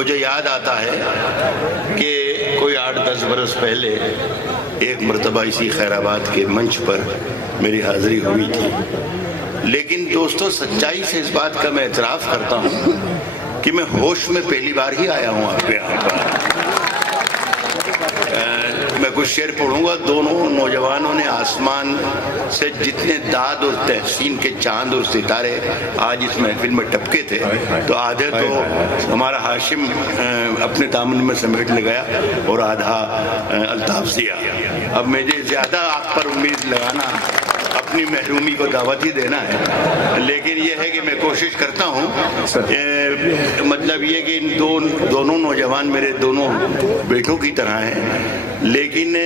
مجھے یاد آتا ہے کہ کوئی 8-10 برس پہلے ایک مرتبہ اسی خیر آباد کے منچ پر میری حاضری ہوئی تھی، لیکن دوستو سچائی سے اس بات کا میں اعتراف کرتا ہوں کہ میں ہوش میں پہلی بار ہی آیا ہوں آپ کے یہاں پر۔ میں کچھ شعر پڑھوں گا۔ دونوں نوجوانوں نے آسمان سے جتنے داد اور تحسین کے چاند اور ستارے آج اس محفل میں ٹپکے تھے، تو آدھے تو ہمارا ہاشم اپنے دامن میں سمیٹنے گیا اور آدھا الطاف دیا۔ اب مجھے زیادہ آپ پر امید لگانا اپنی محرومی کو دعوت ہی دینا ہے، لیکن یہ ہے کہ میں کوشش کرتا ہوں، مطلب یہ کہ دونوں نوجوان میرے دونوں بیٹوں کی طرح ہیں، لیکن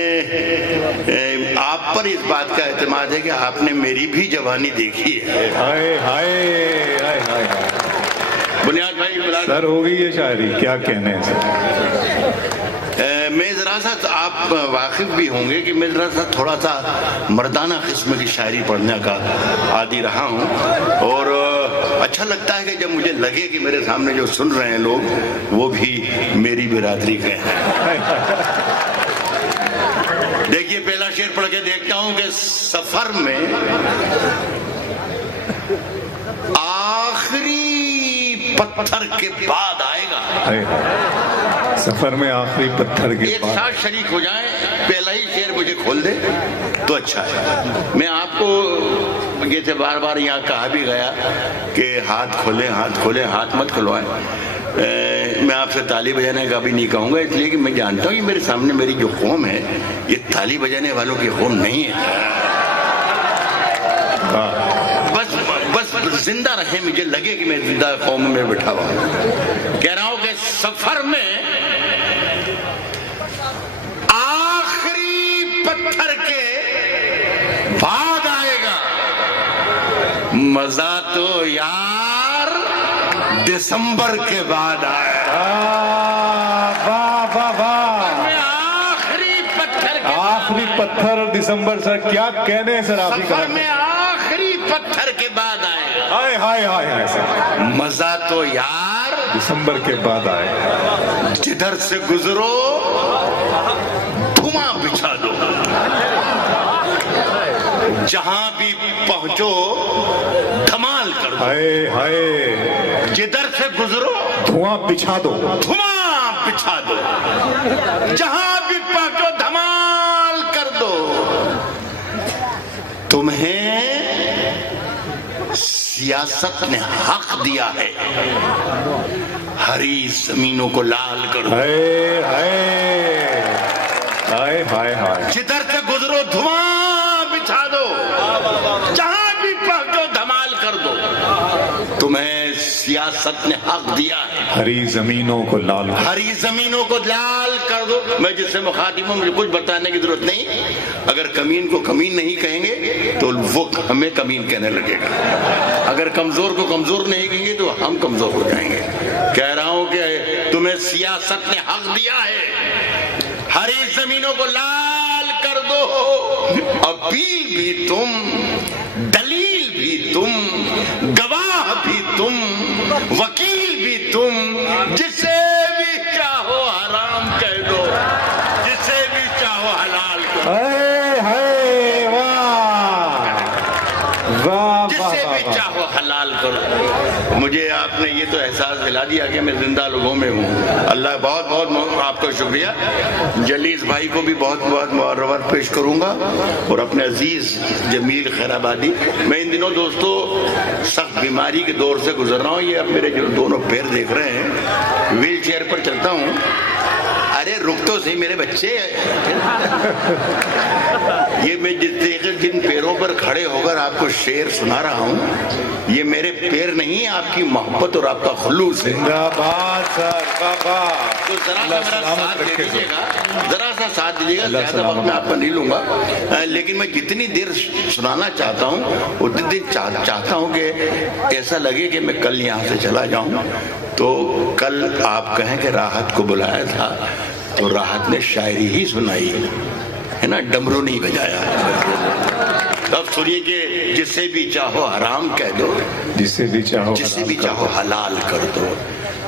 آپ پر اس بات کا اعتماد ہے کہ آپ نے میری بھی جوانی دیکھی ہے۔ بنیاد بھائی سر ہو گئی یہ شاعری، کیا کہنے ہیں سر؟ میں ذرا سا آپ واقف بھی ہوں گے کہ میں ذرا سا تھوڑا سا مردانہ قسم کی شاعری پڑھنے کا عادی رہا ہوں، اور اچھا لگتا ہے کہ جب مجھے لگے کہ میرے سامنے جو سن رہے ہیں لوگ وہ بھی میری برادری کے ہیں۔ دیکھیے پہلا شعر پڑھ کے دیکھتا ہوں کہ سفر میں آخری پتھر کے بعد آئے گا۔ سفر میں آخری پتھر کے ایک بعد ساتھ شریک ہو جائیں، پہلا ہی شعر مجھے کھول دے تو اچھا ہے۔ میں آپ کو یہ سے بار بار یہاں کہا بھی گیا کہ ہاتھ کھولیں ہاتھ کھولیں، ہاتھ مت کھلوائیں۔ میں آپ سے تالی بجانے کا بھی نہیں کہوں گا، اس لیے کہ میں جانتا ہوں کہ میرے سامنے میری جو قوم ہے یہ تالی بجانے والوں کی قوم نہیں ہے۔ بس زندہ رہیں، مجھے لگے کہ میں زندہ قوم میں بیٹھا ہوا ہوں۔ کہہ رہا ہوں کہ سفر میں آخری پتھر کے بعد آئے گا، مزہ تو یار دسمبر کے بعد آئے گا۔ واہ واہ واہ، آخری پتھر دسمبر۔ سر کیا کہنے ہیں سر آپ ہی کا؟ سفر میں آخری پتھر کے بعد آئے گا، ہائے ہائے ہائے ہائے سر، مزہ تو یار دسمبر کے بعد آئے گا۔ جدھر سے گزرو دھواں بچھا دو، جہاں بھی پہنچو دھمال کر دو۔ ہائے ہائے، جدھر سے گزرو دھواں بچھا دو، دھواں بچھا دو، جہاں بھی پہنچو دھمال کر دو۔ تمہیں سیاست نے حق دیا ہے، ہری زمینوں کو لال کر دو۔ ہائے ہائے ہائے ہائے ہائے، جدھر سے گزرو دھواں بچھا دو، جہاں بھی پہنچو دھمال کر دو۔ تمہیں سیاست نے حق دیا ہے، ہری زمینوں کو لال، ہری زمینوں کو لال کر دو۔ میں جس سے مخاطب ہوں مجھے کچھ بتانے کی ضرورت نہیں، اگر کمین کو کمین نہیں کہیں گے تو وہ ہمیں کمین کہنے لگے گا، اگر کمزور کو کمزور نہیں کہیں گے تو ہم کمزور ہو جائیں گے۔ کہہ رہا ہوں کہ تمہیں سیاست نے حق دیا ہے، ہری زمینوں کو لال کر دو۔ اپیل بھی تم، دلیل بھی تم، گواہ بھی تم، وکیل بھی تم، جسے بھی چاہو حرام کہہ دو، جسے بھی چاہو حلال کہہ دو۔ ہائے ہائے، واہ واہ، جسے بھی چاہو حلال کرو۔ مجھے آپ نے یہ تو احساس دلا دیا کہ میں زندہ لوگوں میں ہوں۔ اللہ بہت بہت آپ کا شکریہ۔ جلیس بھائی کو بھی بہت بہت مبارکباد پیش کروں گا، اور اپنے عزیز جمیل خیر آبادی۔ میں ان دنوں دوستو سخت بیماری کے دور سے گزر رہا ہوں، یہ اب میرے جو دونوں پیر دیکھ رہے ہیں، ویل چیئر پر چلتا ہوں۔ ارے رک تو صحیح میرے بچے، یہ میں جن پیروں پر کھڑے ہو کر آپ کو شعر سنا رہا ہوں، یہ میرے پیر نہیں، آپ کی محبت اور آپ کا خلوص ہے۔ زندہ باد سر، بابا، تو ذرا سا میرا ساتھ دے دیجیے گا، ذرا سا ساتھ دیجیے گا، زیادہ وقت میں آپ کا نہیں لوں گا، لیکن میں جتنی دیر سنانا چاہتا ہوں اتنی دیر چاہتا ہوں کہ ایسا لگے کہ میں کل یہاں سے چلا جاؤں تو کل آپ کہیں کہ راحت کو بلایا تھا تو راحت نے شاعری ہی سنائی ہے نا، ڈمرو نہیں بجایا۔ اب سنیے کہ جسے بھی چاہو حرام کہہ دو، جسے بھی چاہو جسے بھی چاہو حلال کر دو۔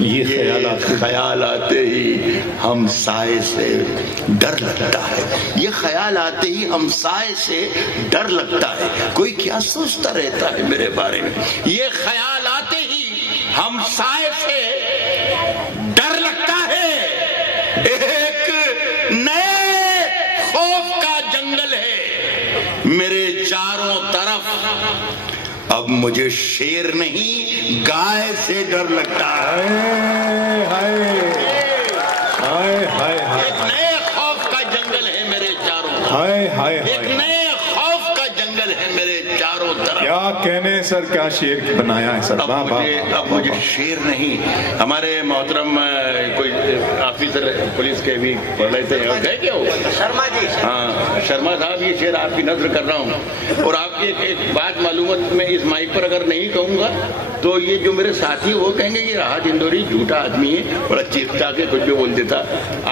یہ خیال آتے ہی ہم سائے سے ڈر لگتا ہے. یہ خیال آتے ہی ہم سائے سے ڈر لگتا ہے. کوئی کیا سوچتا رہتا ہے میرے بارے میں. یہ خیال آتے ہی ہم سائے سے ڈر لگتا ہے. ایک نئے خوف کا جنگل ہے میرے چاروں طرف. اب مجھے شیر نہیں گائے سے ڈر لگتا ہے. ایک نئے خوف کا جنگل ہے میرے چاروں طرف. ایک نئے خوف کا جنگل ہے میرے چاروں طرف. کیا کہنے سر, کیا شیر بنایا ہے سر. اب مجھے شیر نہیں. ہمارے محترم کوئی آفیسر پولیس کے بھی پڑھ رہے تھے, گئے کیا ہو شرما جی. ہاں شرما صاحب, یہ شیر آپ کی نظر کر رہا ہوں. اور آپ کی ایک بات معلومات میں اس مائک پر اگر نہیں کہوں گا تو یہ جو میرے ساتھی وہ کہیں گے کہ راحت اندوری جھوٹا آدمی ہے, بڑا چیخ چاخ کے کچھ بھی بول دیتا.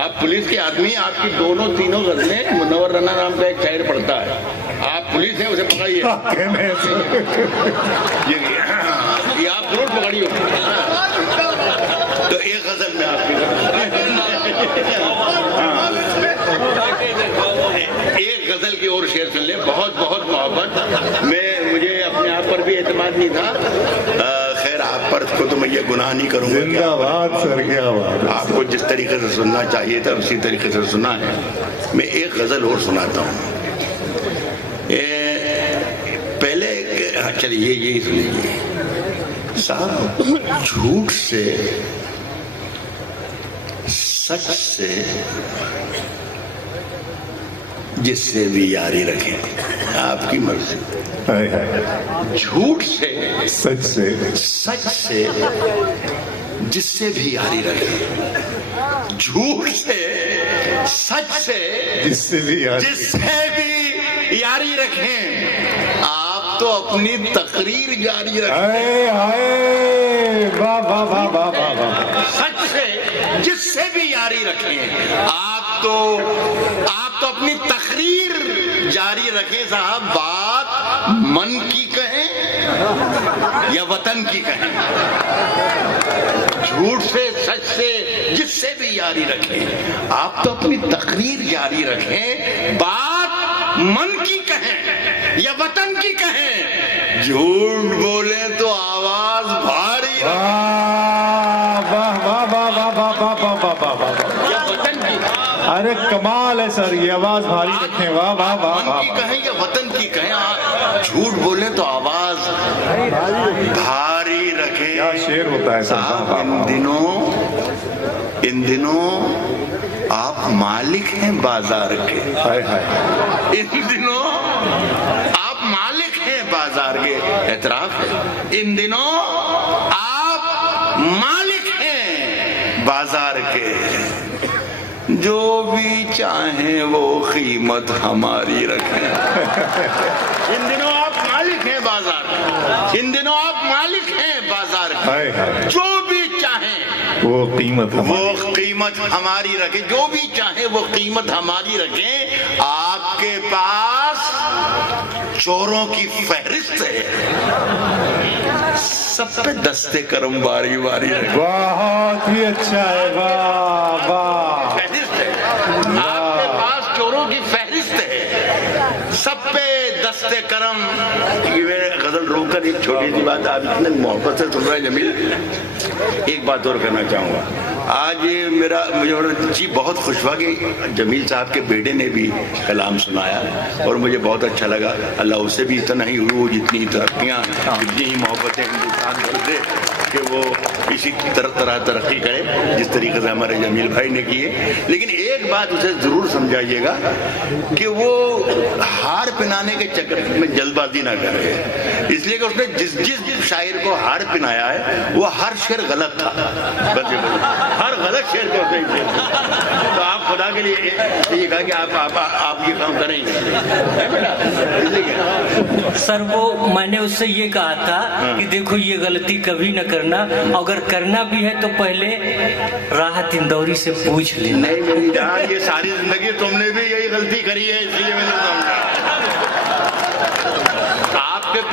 آپ پولیس کے آدمی ہیں, آپ کی دونوں تینوں غزلیں منور رانا نام کا ایک شاعر پڑھتا ہے. آپ پولیس ہیں, اسے پکڑیے. یہ آپ ضرور پکڑیے. تو ایک غزل میں آپ کی ایک غزل کی اور شعر سن لیں. بہت بہت محبت. مجھے اپنے آپ پر بھی اعتماد نہیں تھا. خیر آپ پر کو تو میں یہ گناہ نہیں کروں گا. زندہ باد سر, کیا بات. آپ کو جس طریقے سے سننا چاہیے تھا اسی طریقے سے سنا ہے. میں ایک غزل اور سناتا ہوں. پہلے چلیے یہی سن لیجیے صاحب. جھوٹ سے, سچ سے, جس سے بھی یاری رکھیں. آپ کی مرضی. جھوٹ سے, سچ سے, سچ سے, جس سے بھی یاری رکھیں. جھوٹ سے, سچ سے, جس سے بھی جس سے بھی یاری رکھیں. آپ تو اپنی تقریر جاری رکھیں. واہ واہ واہ واہ واہ واہ. سچ سے جس سے بھی یاری رکھیں. آپ تو اپنی تقریر جاری رکھیں صاحب. بات من کی کہیں یا وطن کی کہیں. جھوٹ سے, سچ سے, جس سے بھی یاری رکھیں. آپ تو اپنی تقریر جاری رکھیں. بات من کی کہیں یا وطن کی کہیں. جھوٹ بولیں تو آواز بھاری یا وطن کی. ارے کمال ہے سر, یہ آواز بھاری رکھیں. واہ واہ واہ. من کی کہیں یا وطن کی کہیں. جھوٹ بولیں تو آواز بھاری رکھیں. کیا شعر ہوتا ہے سر. ان دنوں آپ مالک ہیں بازار کے. ان دنوں آپ مالک ہیں بازار کے. اعتراف ہے. ان دنوں آپ مالک ہیں بازار کے. جو بھی چاہیں وہ قیمت ہماری رکھیں. ان دنوں آپ مالک ہیں بازار کے. ان دنوں آپ مالک ہیں بازار کے. جو بھی چاہیں وہ قیمت ہماری رکھیں. جو بھی چاہیں وہ قیمت ہماری رکھیں. آپ کے پاس چوروں کی فہرست ہے. سب پہ دستے کرم باری باری رکھیں. بہت ہی اچھا ہے. واہ واہ. فہرست ہے. آپ کے پاس چوروں کی فہرست ہے. سب پہ دستے کرم. یہ غزل روک کر ایک چھوٹی سی بات, آپ اتنے محبت سے سن رہے ہیں جمیل. ایک بات اور کرنا چاہوں گا. آج مجھے بہت خوش ہوا کہ جمیل صاحب کے بیٹے نے بھی کلام سنایا اور مجھے بہت اچھا لگا. اللہ اسے بھی اتنا ہی عروج, اتنی ترقیاں, اتنی ہی محبتیں ہندوستان کر دے کہ وہ اسی طرح ترقی کرے جس طریقے سے ہمارے جمیل بھائی نے کی ہے. لیکن ایک بات اسے ضرور سمجھائیے گا کہ وہ ہار پہنانے کے چکر میں جلد بازی نہ کرے. اس لیے کہ اس نے جس شاعر کو ہار پہنایا ہے وہ ہر شعر غلط تھا. بس ہر غلط شعر کو صحیح تھے. تو آپ خدا کے لیے یہ کہا کہ آپ یہ کام کریں گے. سر وہ میں نے اس سے یہ کہا تھا کہ دیکھو یہ غلطی کبھی نہ کرنا, اگر کرنا بھی ہے تو پہلے راحت اندوری سے پوچھ لینا. نہیں میری جان, یہ ساری زندگی تم نے بھی یہی غلطی کری ہے, اس لیے میں نے سمجھا. آپ کے